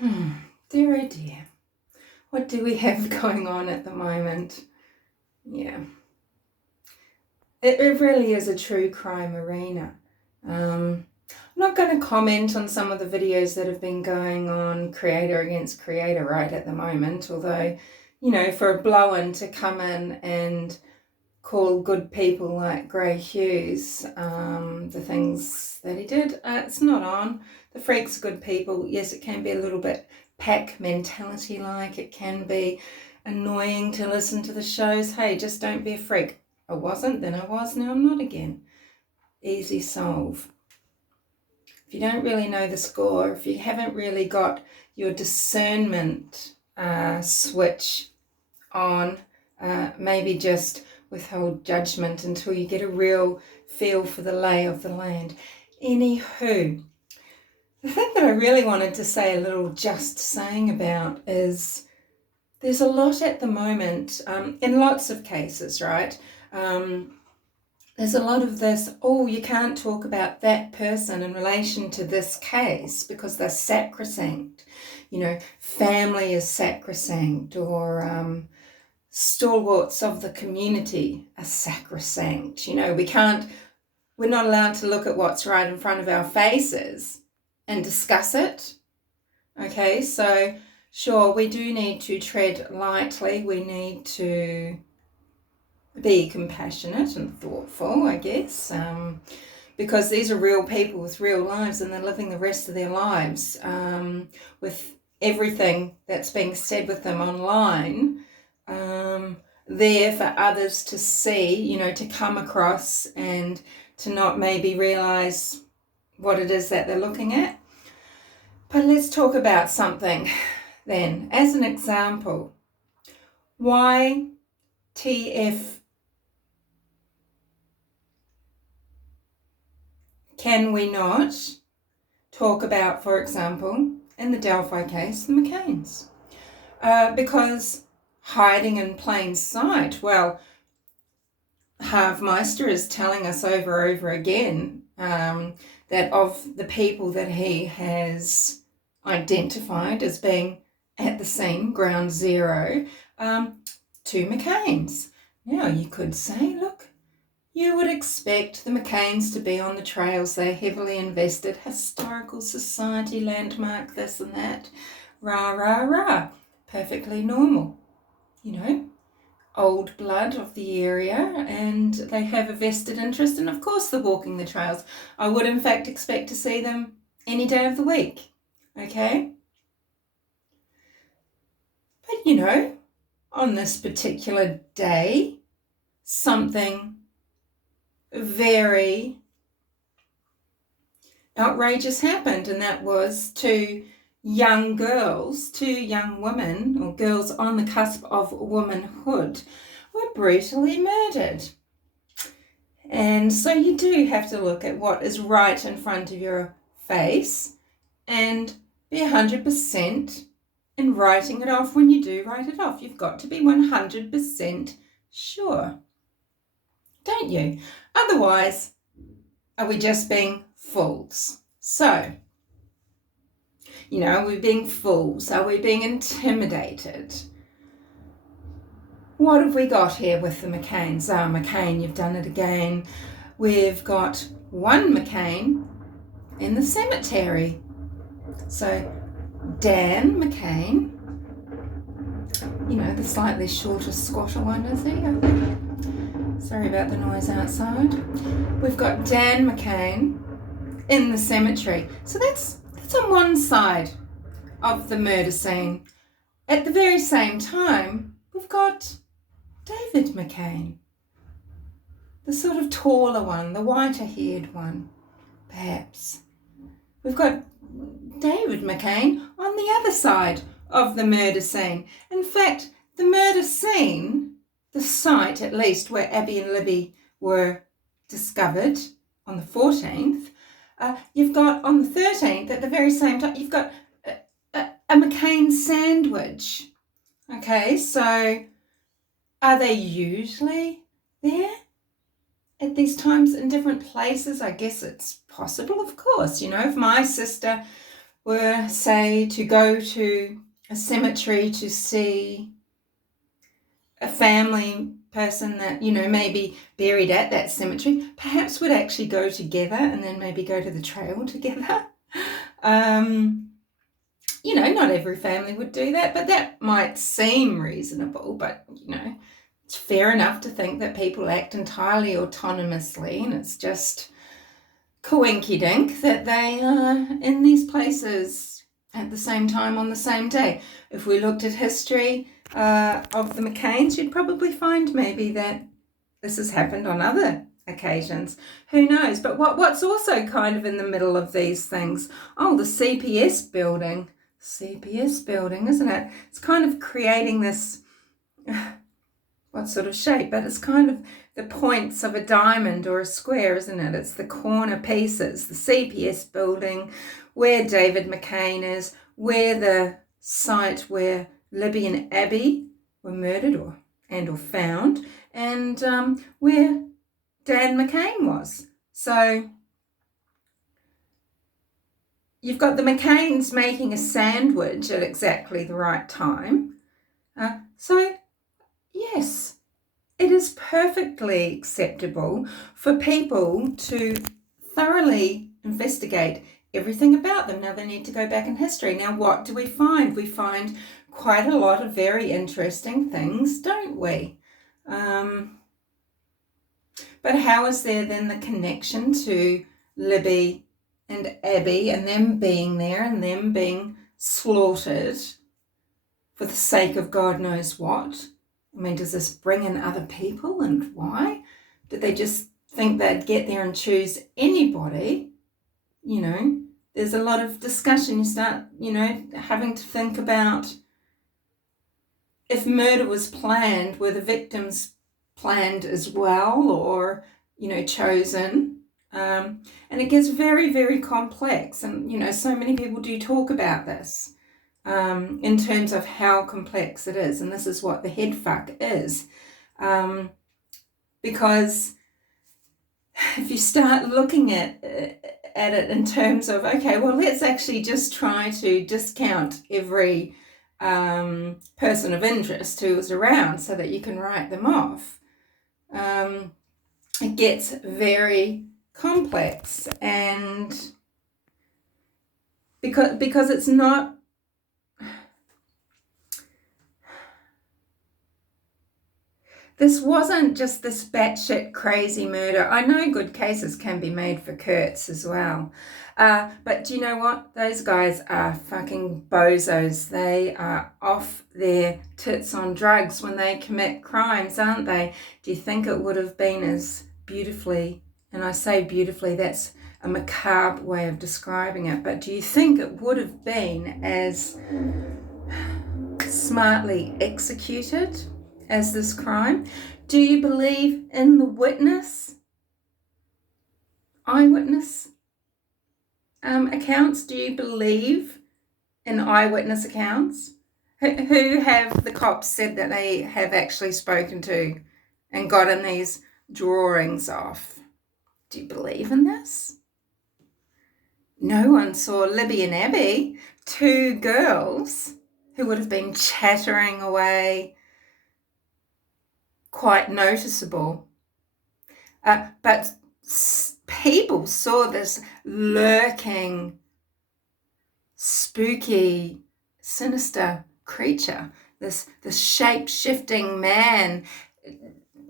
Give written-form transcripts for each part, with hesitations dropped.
Dear oh dear, what do we have going on at the moment? Yeah, it really is a true crime arena. I'm not going to comment on some of the videos that have been going on creator against creator right at the moment, although, you know, for a blow-in to come in and call good people like Gray Hughes the things that he did, it's not on. The freaks are good people. Yes, it can be a little bit pack mentality like. It can be annoying to listen to the shows. Hey, just don't be a freak. I wasn't, then I was, now I'm not again. Easy solve. If you don't really know the score, if you haven't really got your discernment switch on, maybe just withhold judgment until you get a real feel for the lay of the land. Anywho, the thing that I really wanted to say a little just saying about is there's a lot at the moment, in lots of cases, right? There's a lot of this, oh, you can't talk about that person in relation to this case because they're sacrosanct. You know, family is sacrosanct, or stalwarts of the community are sacrosanct. You know, we're not allowed to look at what's right in front of our faces and discuss it. Okay, so sure, we do need to tread lightly. We need to be compassionate and thoughtful, I guess, because these are real people with real lives, and they're living the rest of their lives with everything that's being said with them online there for others to see, you know, to come across and to not maybe realize what it is that they're looking at. But let's talk about something then. As an example, why TF can we not talk about, for example, in the Delphi case, the McCains? Because hiding in plain sight, well, Harvey is telling us over and over again that of the people that he has identified as being at the scene, ground zero, 2 McCains. Now, you could say, look, you would expect the McCains to be on the trails. They're heavily invested, historical society landmark, this and that, rah, rah, rah. Perfectly normal, you know, old blood of the area, and they have a vested interest, and of course they're walking the trails. I would in fact expect to see them any day of the week, okay? But you know, on this particular day, something very outrageous happened, and that was two young women, or girls on the cusp of womanhood, were brutally murdered. And so you do have to look at what is right in front of your face and be 100% in writing it off when you do write it off. You've got to be 100% sure, don't you? Otherwise, are we just being fools? So, you know, are we being fools? Are we being intimidated? What have we got here with the McCains? McCain, you've done it again. We've got one McCain in the cemetery. So Dan McCain, you know, the slightly shorter, squatter one, is he? I think. Sorry about the noise outside. We've got Dan McCain in the cemetery. So that's on one side of the murder scene. At the very same time, we've got David McCain, the sort of taller one, the whiter-haired one, perhaps. We've got David McCain on the other side of the murder scene. In fact, the murder scene, the site at least where Abby and Libby were discovered on the 14th, you've got on the 13th, at the very same time, you've got a McCain sandwich. Okay, so are they usually there at these times in different places? I guess it's possible, of course. You know, if my sister were, say, to go to a cemetery to see a family person that, maybe buried at that cemetery, perhaps would actually go together and then maybe go to the trail together. Not every family would do that, but that might seem reasonable. But, it's fair enough to think that people act entirely autonomously, and it's just coinkydink that they are in these places at the same time on the same day. If we looked at history of the McCains, you'd probably find maybe that this has happened on other occasions. Who knows? But what's also kind of in the middle of these things? Oh, the CPS building. CPS building, isn't it? It's kind of creating this, what sort of shape? But it's kind of the points of a diamond or a square, isn't it? It's the corner pieces. The CPS building, where David McCain is, where the site where Libby and Abby were murdered or found, and where Dan McCain was. So you've got the McCains making a sandwich at exactly the right time. So, yes, it is perfectly acceptable for people to thoroughly investigate everything about them. Now, they need to go back in history. Now, what do we find? We find quite a lot of very interesting things, don't we? But how is there then the connection to Libby and Abby and them being there and them being slaughtered for the sake of God knows what? I mean, does this bring in other people, and why? Did they just think they'd get there and choose anybody? There's a lot of discussion. You start, having to think about if murder was planned, were the victims planned as well, or, chosen? And it gets very, very complex. And, so many people do talk about this in terms of how complex it is. And this is what the head fuck is. Because if you start looking at it in terms of, okay, well, let's actually just try to discount every person of interest who was around so that you can write them off. It gets very complex, and because it's not, this wasn't just this batshit crazy murder. I know good cases can be made for Kurtz as well. But do you know what? Those guys are fucking bozos. They are off their tits on drugs when they commit crimes, aren't they? Do you think it would have been as beautifully, and I say beautifully, that's a macabre way of describing it, but do you think it would have been as smartly executed as this crime? Do you believe in the eyewitness accounts? Do you believe in eyewitness accounts? Who have the cops said that they have actually spoken to and gotten these drawings off? Do you believe in this? No one saw Libby and Abby, two girls who would have been chattering away, quite noticeable. But people saw this lurking, spooky, sinister creature, this shape-shifting man,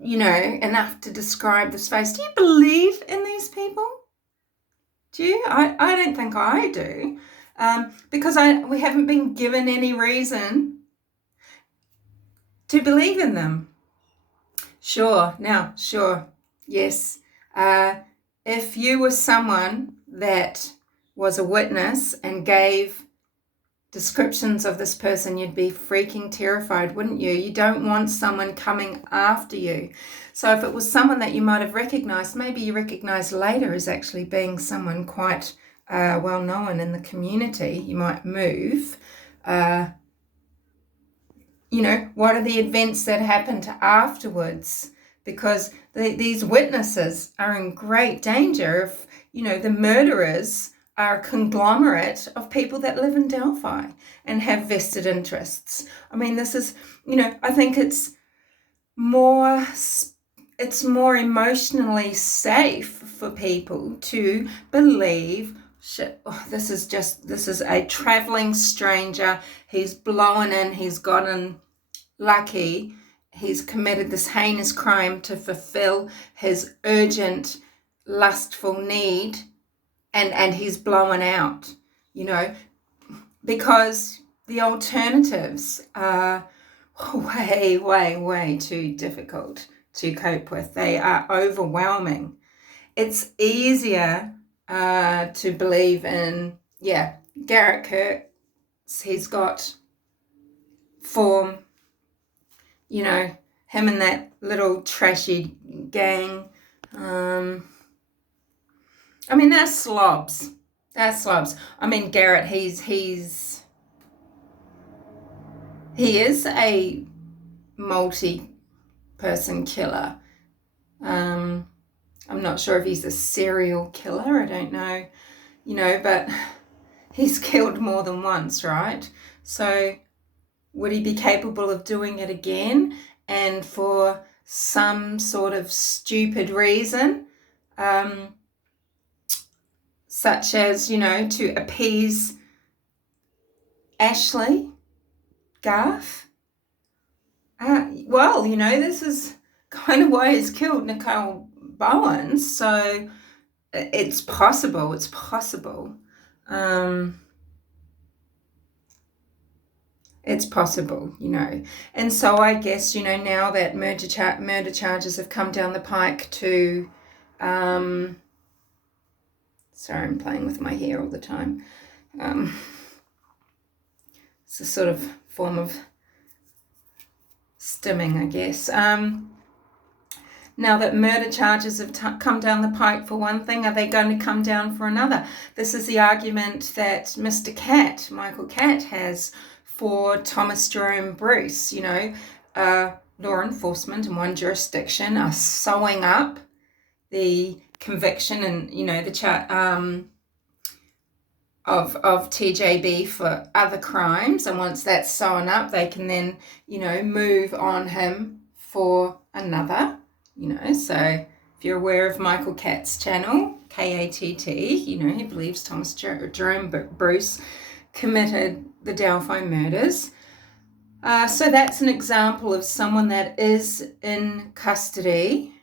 enough to describe this face. Do you believe in these people? Do you? I don't think I do, because we haven't been given any reason to believe in them. Sure, yes. If you were someone that was a witness and gave descriptions of this person, you'd be freaking terrified, wouldn't you? You don't want someone coming after you. So if it was someone that you might have recognized, maybe you recognized later as actually being someone quite well known in the community, you might move. What are the events that happened afterwards? Because these witnesses are in great danger if, the murderers are a conglomerate of people that live in Delphi and have vested interests. I mean, this is, I think it's more emotionally safe for people to believe, shit, this is a traveling stranger, he's blown in, he's gotten lucky, he's committed this heinous crime to fulfill his urgent, lustful need, and he's blown out, because the alternatives are way, way, way too difficult to cope with. They are overwhelming. It's easier to believe in, Garrett Kurtz, he's got form, him and that little trashy gang. I mean, they're slobs. I mean, Garrett, he is a multi-person killer. I'm not sure if he's a serial killer. I don't know, but he's killed more than once, right? So would he be capable of doing it again? And for some sort of stupid reason, such as, to appease Ashley Garth? Well, this is kind of why he's killed Nicole Bowens, so it's possible. It's possible, and so I guess, now that murder charges have come down the pike to, sorry, I'm playing with my hair all the time. It's a sort of form of stimming, I guess. Now that murder charges have come down the pike for one thing, are they going to come down for another? This is the argument that Mr. Catt, Michael Catt, has for Thomas Jerome Bruce. Law enforcement in one jurisdiction are sewing up the conviction and, the chart of TJB for other crimes, and once that's sewn up, they can then, move on him for another. So if you're aware of Michael Catt's channel, KATT, he believes Thomas Jerome Bruce committed the Delphi murders. So that's an example of someone that is in custody,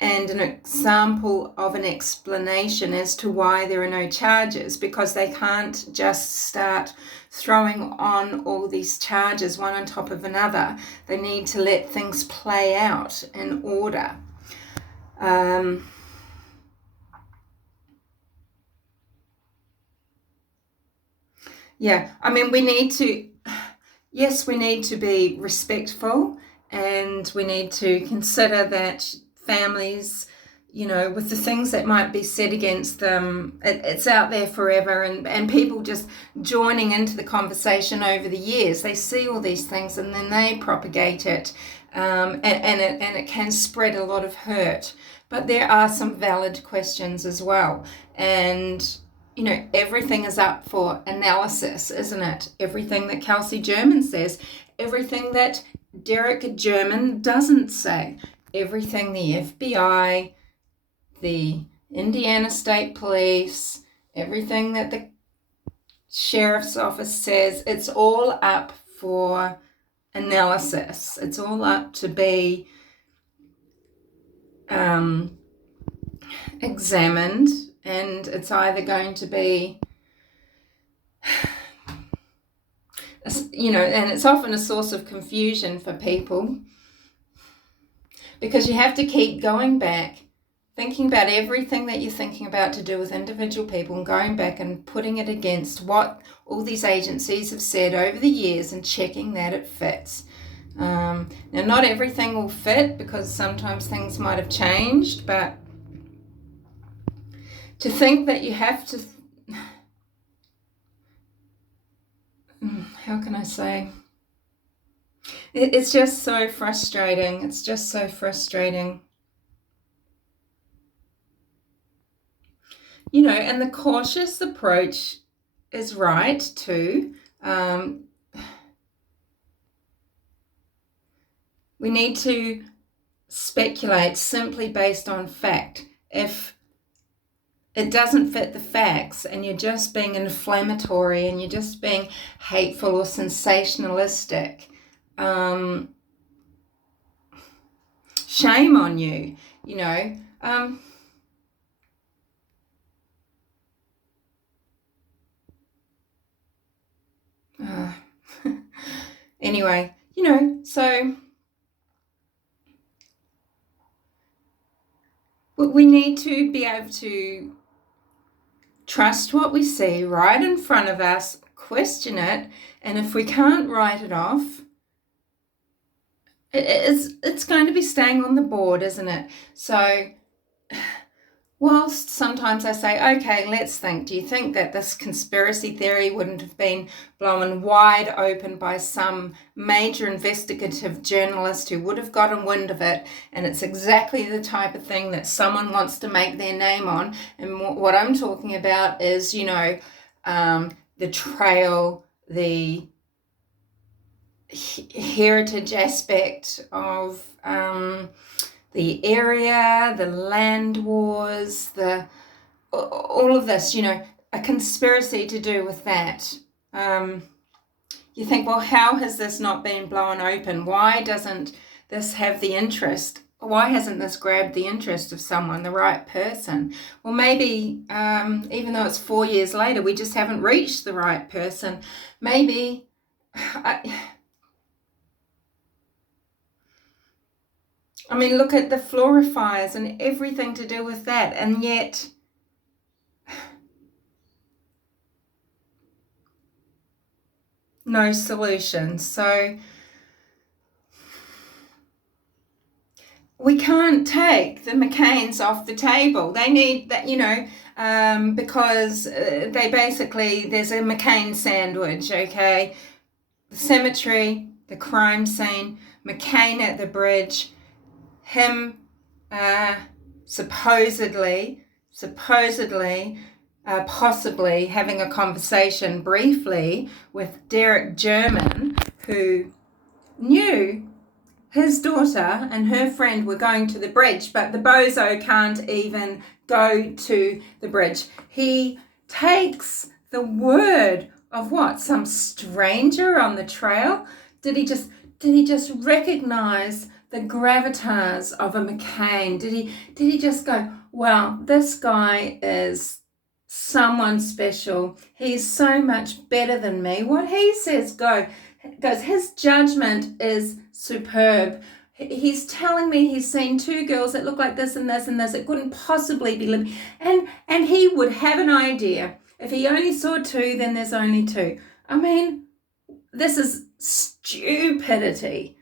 and an example of an explanation as to why there are no charges, because they can't just start throwing on all these charges one on top of another. They need to let things play out in order. I mean, we need to be respectful, and we need to consider that families, with the things that might be said against them, it's out there forever, and people just joining into the conversation over the years, they see all these things and then they propagate it, and it can spread a lot of hurt. But there are some valid questions as well, and everything is up for analysis, isn't it? Everything that Kelsi German says, everything that Derek German doesn't say, everything the FBI, the Indiana State Police, everything that the Sheriff's Office says, it's all up for analysis. It's all up to be examined, and it's either going to be, and it's often a source of confusion for people, because you have to keep going back, thinking about everything that you're thinking about to do with individual people, and going back and putting it against what all these agencies have said over the years and checking that it fits. Now, not everything will fit, because sometimes things might have changed, but to think that you have to, how can I say? It's just so frustrating. It's just so frustrating. you know, and the cautious approach is right too. We need to speculate simply based on fact. If it doesn't fit the facts and you're just being inflammatory and you're just being hateful or sensationalistic, shame on you, you know. Anyway, you know, so we need to be able to trust what we see right in front of us, question it, and if we can't write it off, it's going to be staying on the board, isn't it? So whilst sometimes I say, okay, let's think, do you think that this conspiracy theory wouldn't have been blown wide open by some major investigative journalist who would have gotten wind of it, and it's exactly the type of thing that someone wants to make their name on? And what I'm talking about is, you know, the trail, the heritage aspect of the area, the land wars, all of this, you know, a conspiracy to do with that. You think, well, how has this not been blown open? Why doesn't this have the interest? Why hasn't this grabbed the interest of someone, the right person? Well, maybe even though it's 4 years later, we just haven't reached the right person. Maybe I mean, look at the florifiers and everything to do with that, and yet no solution. So we can't take the McCains off the table. They need that, you know, because they basically, there's a McCain sandwich, okay? The cemetery, the crime scene, McCain at the bridge, him supposedly, possibly having a conversation briefly with Derek German, who knew his daughter and her friend were going to the bridge, but the bozo can't even go to the bridge. He takes the word of what? Some stranger on the trail? Did he just recognize the gravitas of a McCain? Did he just go, well, this guy is someone special. He's so much better than me. What he says goes. His judgment is superb. He's telling me he's seen 2 girls that look like this and this and this. It couldn't possibly be living. And he would have an idea. If he only saw 2, then there's only 2. I mean, this is stupidity.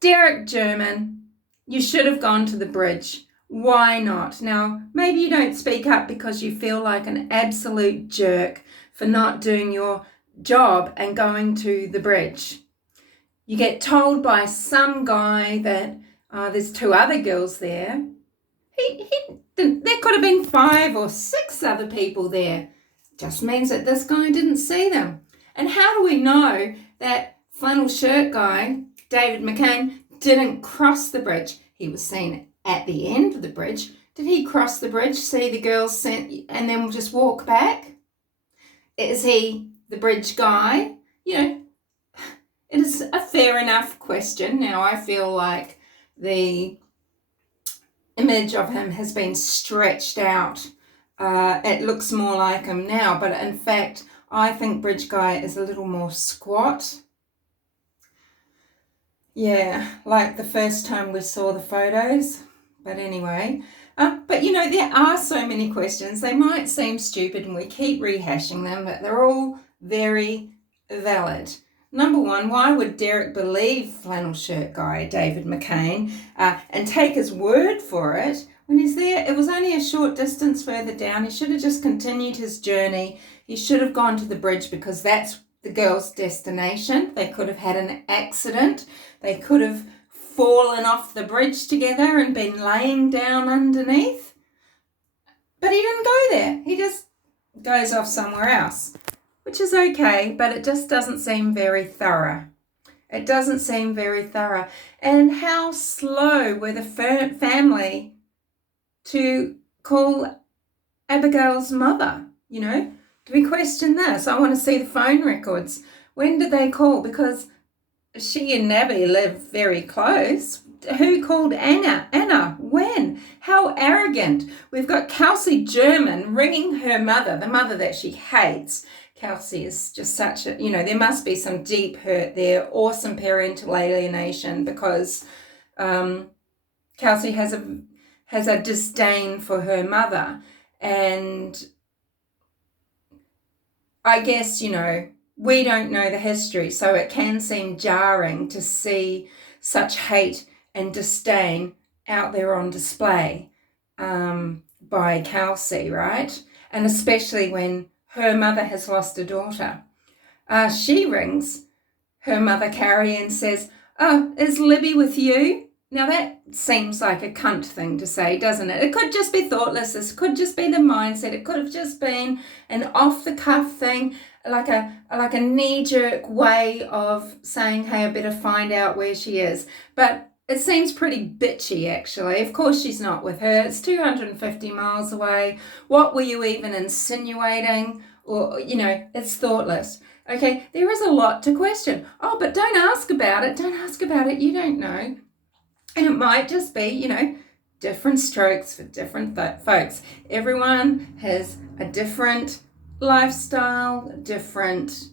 Derek German, you should have gone to the bridge. Why not? Now, maybe you don't speak up because you feel like an absolute jerk for not doing your job and going to the bridge. You get told by some guy that there's 2 other girls there. There could have been 5 or 6 other people there. Just means that this guy didn't see them. And how do we know that flannel shirt guy, David McCain, didn't cross the bridge? He was seen at the end of the bridge. Did he cross the bridge, see the girls and then just walk back? Is he the bridge guy? You know, it is a fair enough question. Now, I feel like the image of him has been stretched out. It looks more like him now, but in fact, I think bridge guy is a little more squat. Yeah, like the first time we saw the photos. But anyway, but you know, there are so many questions. They might seem stupid and we keep rehashing them, but they're all very valid. Number 1, why would Derek believe flannel shirt guy David McCain and take his word for it when he's there? It was only a short distance further down. He should have just continued his journey. He should have gone to the bridge because that's the girl's destination. They could have had an accident. They could have fallen off the bridge together and been laying down underneath. But he didn't go there. He just goes off somewhere else, which is okay, but it just doesn't seem very thorough. It doesn't seem very thorough. And how slow were the family to call Abigail's mother, you know? Do we question this? I want to see the phone records. When did they call? Because she and Nabby live very close. Who called Anna? Anna, when? How arrogant. We've got Kelsi German ringing her mother, the mother that she hates. Kelsi is just such a, there must be some deep hurt there, or some parental alienation, because Kelsi has a disdain for her mother. And I guess, we don't know the history, so it can seem jarring to see such hate and disdain out there on display by Kelsi, right? And especially when her mother has lost a daughter. She rings her mother, Carrie, and says, "Oh, is Libby with you?" Now that seems like a cunt thing to say, doesn't it? It could just be thoughtless. This could just be the mindset. It could have just been an off-the-cuff thing, like a knee-jerk way of saying, hey, I better find out where she is. But it seems pretty bitchy, actually. Of course she's not with her. It's 250 miles away. What were you even insinuating? Or, it's thoughtless. Okay, there is a lot to question. Oh, but don't ask about it. Don't ask about it. You don't know. And it might just be, different strokes for different folks. Everyone has a different lifestyle, different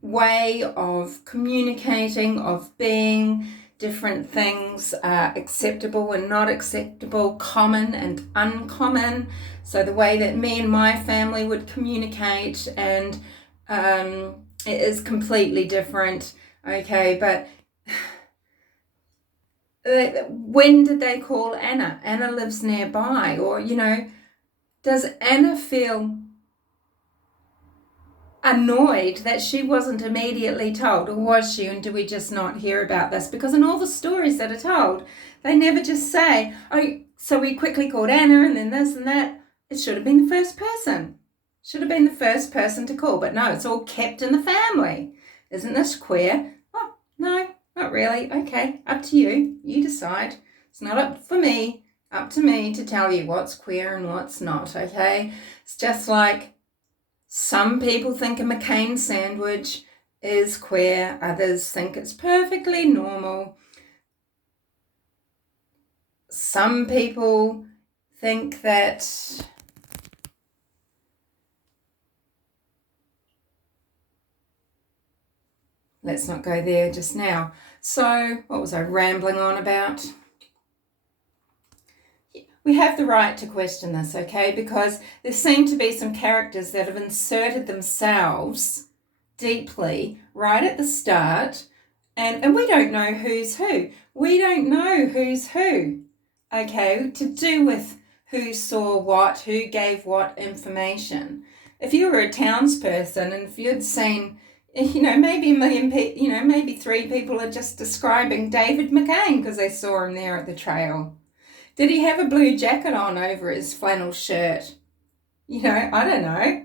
way of communicating, of being. Different things are acceptable and not acceptable, common and uncommon. So the way that me and my family would communicate and it is completely different. Okay, but when did they call Anna? Anna lives nearby. Or, does Anna feel annoyed that she wasn't immediately told? Or was she, and do we just not hear about this? Because in all the stories that are told, they never just say, oh, so we quickly called Anna and then this and that. It should have been the first person. Should have been the first person to call. But no, it's all kept in the family. Isn't this queer? Oh, no. Not really. Okay, up to you. You decide. It's not up to me to tell you what's queer and what's not, okay? It's just like some people think a McCain sandwich is queer. Others think it's perfectly normal. Some people think that let's not go there just now. So, what was I rambling on about? We have the right to question this, okay? Because there seem to be some characters that have inserted themselves deeply right at the start, and we don't know who's who. We don't know who's who, okay? To do with who saw what, who gave what information. If you were a townsperson and if you'd seen, maybe a million people, maybe 3 people are just describing David McCain because they saw him there at the trail. Did he have a blue jacket on over his flannel shirt? I don't know.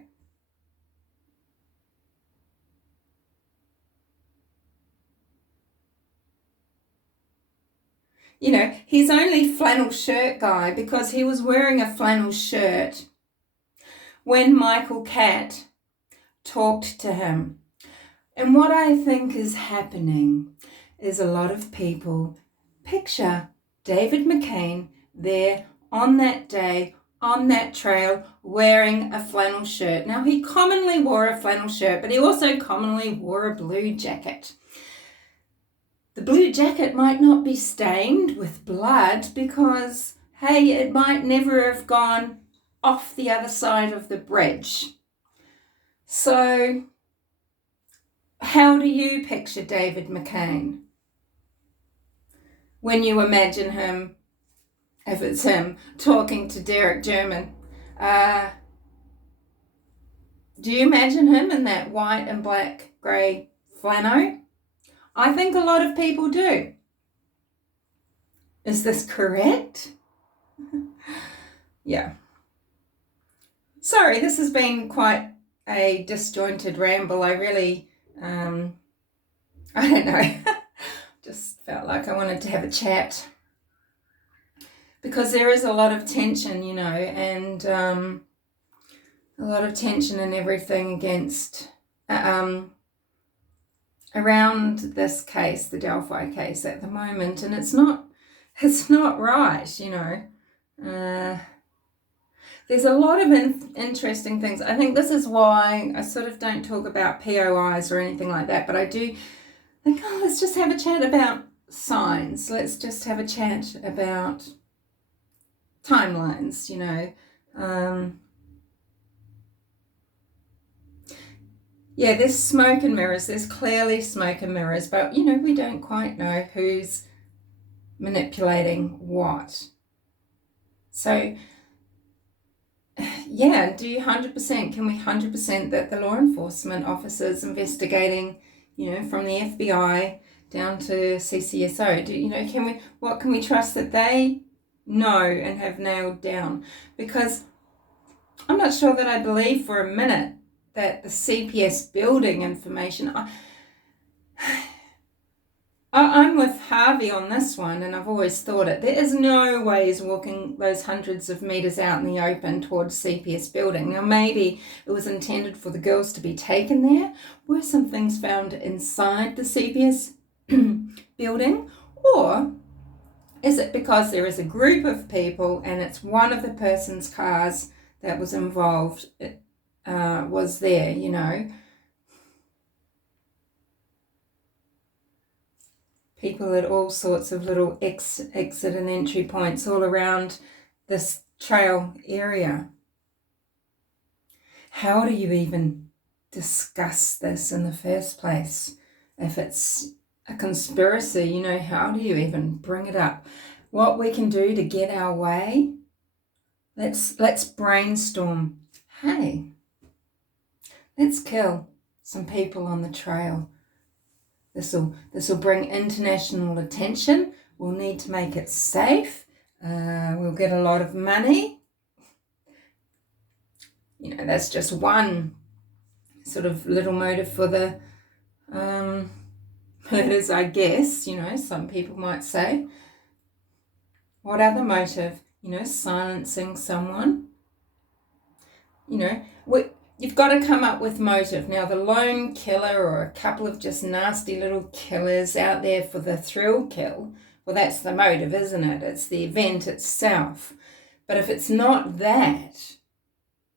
He's only flannel shirt guy because he was wearing a flannel shirt when Michael Catt talked to him. And what I think is happening is a lot of people picture David McCain there on that day, on that trail, wearing a flannel shirt. Now, he commonly wore a flannel shirt, but he also commonly wore a blue jacket. The blue jacket might not be stained with blood because, hey, it might never have gone off the other side of the bridge. So, how do you picture David McCain when you imagine him, if it's him, talking to Derek German? Do you imagine him in that white and black grey flannel? I think a lot of people do. Is this correct? Yeah. Sorry, this has been quite a disjointed ramble. I really, I don't know, just felt like I wanted to have a chat. Because there is a lot of tension, you know, and a lot of tension and everything against, around this case, the Delphi case at the moment, and it's not right, you know. There's a lot of interesting things. I think this is why I sort of don't talk about POIs or anything like that, but I do think, oh, let's just have a chat about signs. Let's just have a chat about timelines, you know. Yeah, there's smoke and mirrors. There's clearly smoke and mirrors, but, you know, we don't quite know who's manipulating what. So, yeah, do you 100%, can we 100% that the law enforcement officers investigating, you know, from the FBI down to CCSO, do, you know, what can we trust that they know and have nailed down? Because I'm not sure that I believe for a minute that the CPS building information, I'm with Harvey on this one, and I've always thought it. There is no ways walking those hundreds of metres out in the open towards CPS building. Now, maybe it was intended for the girls to be taken there. Were some things found inside the CPS building? Or is it because there is a group of people and it's one of the person's cars that was involved, was there, you know? People at all sorts of little exit and entry points all around this trail area. How do you even discuss this in the first place? If it's a conspiracy, you know, how do you even bring it up? What we can do to get our way? Let's brainstorm. Hey, let's kill some people on the trail. This will bring international attention. We'll need to make it safe. We'll get a lot of money. You know, that's just one sort of little motive for the murders, I guess. You know, some people might say. What other motive? You know, silencing someone. You know, you've got to come up with motive. Now, the lone killer or a couple of just nasty little killers out there for the thrill kill, well, that's the motive, isn't it? It's the event itself. But if it's not that,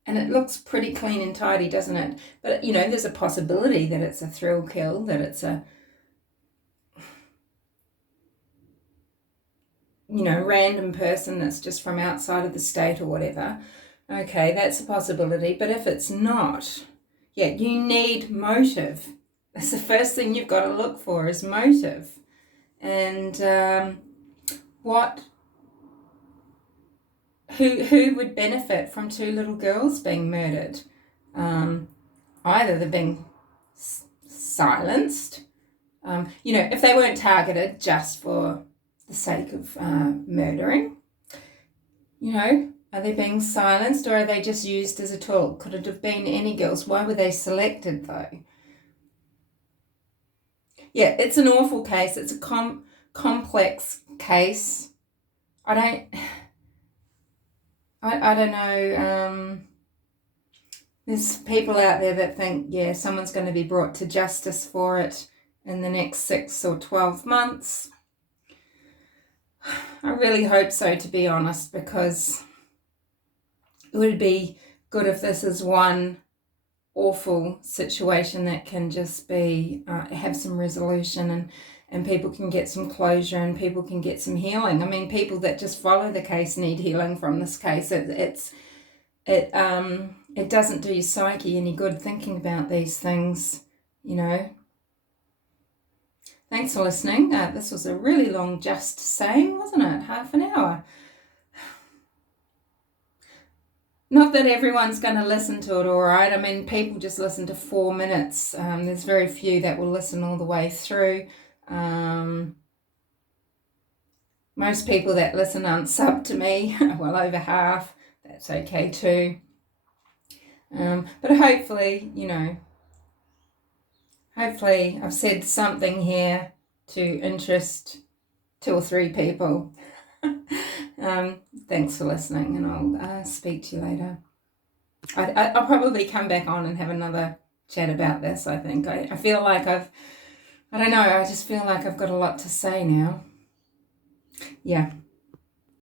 and it looks pretty clean and tidy, doesn't it? But, you know, there's a possibility that it's a thrill kill, that it's a, you know, random person that's just from outside of the state or whatever. Okay, that's a possibility. But if it's not, yeah, you need motive. That's the first thing you've got to look for, is motive. And who would benefit from two little girls being murdered? Either they're being silenced, you know, if they weren't targeted just for the sake of murdering, you know, are they being silenced, or are they just used as a tool? Could it have been any girls? Why were they selected, though? Yeah, it's an awful case. It's a complex case. I don't know. There's people out there that think, yeah, someone's going to be brought to justice for it in the next 6 or 12 months. I really hope so, to be honest, because it would be good if this is one awful situation that can just be, have some resolution, and people can get some closure, and people can get some healing. I mean, people that just follow the case need healing from this case. It doesn't do your psyche any good thinking about these things, you know. Thanks for listening. This was a really long just saying, wasn't it? Half an hour. Not that everyone's going to listen to it, all right. I mean, people just listen to 4 minutes. There's very few that will listen all the way through. Most people that listen aren't sub to me. Well, over half. That's okay too. But hopefully, hopefully I've said something here to interest 2 or 3 people. Thanks for listening, and I'll speak to you later. I'll probably come back on and have another chat about this, I think. I feel like I don't know, I just feel like I've got a lot to say now. Yeah.